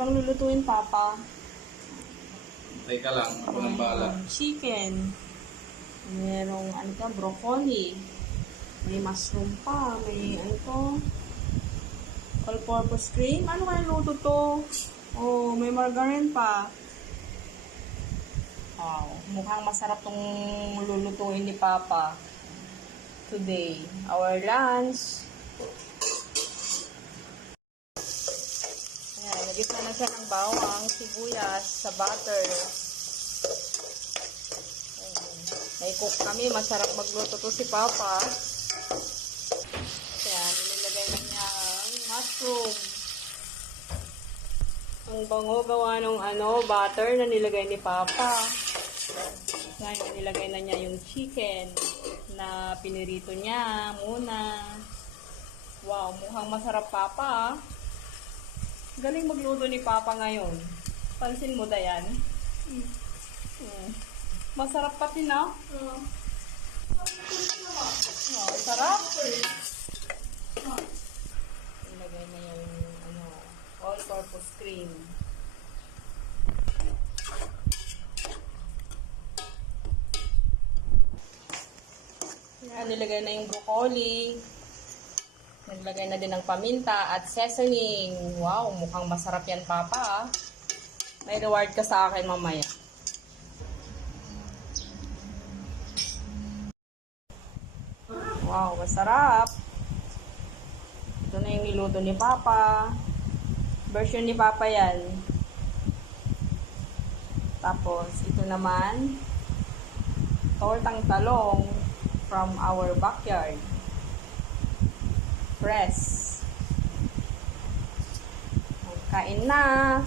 bang lulutuin, Papa? Teka lang, ako nang bahala. Chicken. Merong, ano ka, broccoli. May mushroom pa. May, ano to? All-purpose cream. Ano kaya luto to? Oh, may margarine pa. Wow, mukhang masarap tong lulutuin ni Papa today. Our lunch. Ayan, nagisa na siya ng bawang, sibuyas sa butter. Ayan. May cook kami, masarap magluto to si Papa. Ayan, nilagay na niya ang mushroom. Ang bango gawa ng butter na nilagay ni Papa. Ngayon, nilagay na niya yung chicken na pinirito niya muna. Wow, mukhang masarap, Papa. Galing magluto ni Papa ngayon. Pansin mo, Dayan? Masarap pati na? Oh, sarap. Nilagay na yung all-purpose cream. Yan, nilagay na yung broccoli. Nilagay na din ng paminta at seasoning. Wow, mukhang masarap yan, Papa. May reward ka sa akin mamaya. Wow, masarap. Ito na yung niluto ni Papa. Version ni Papa yan. Tapos, ito naman, tortang talong from our backyard. Fresh. Kain na.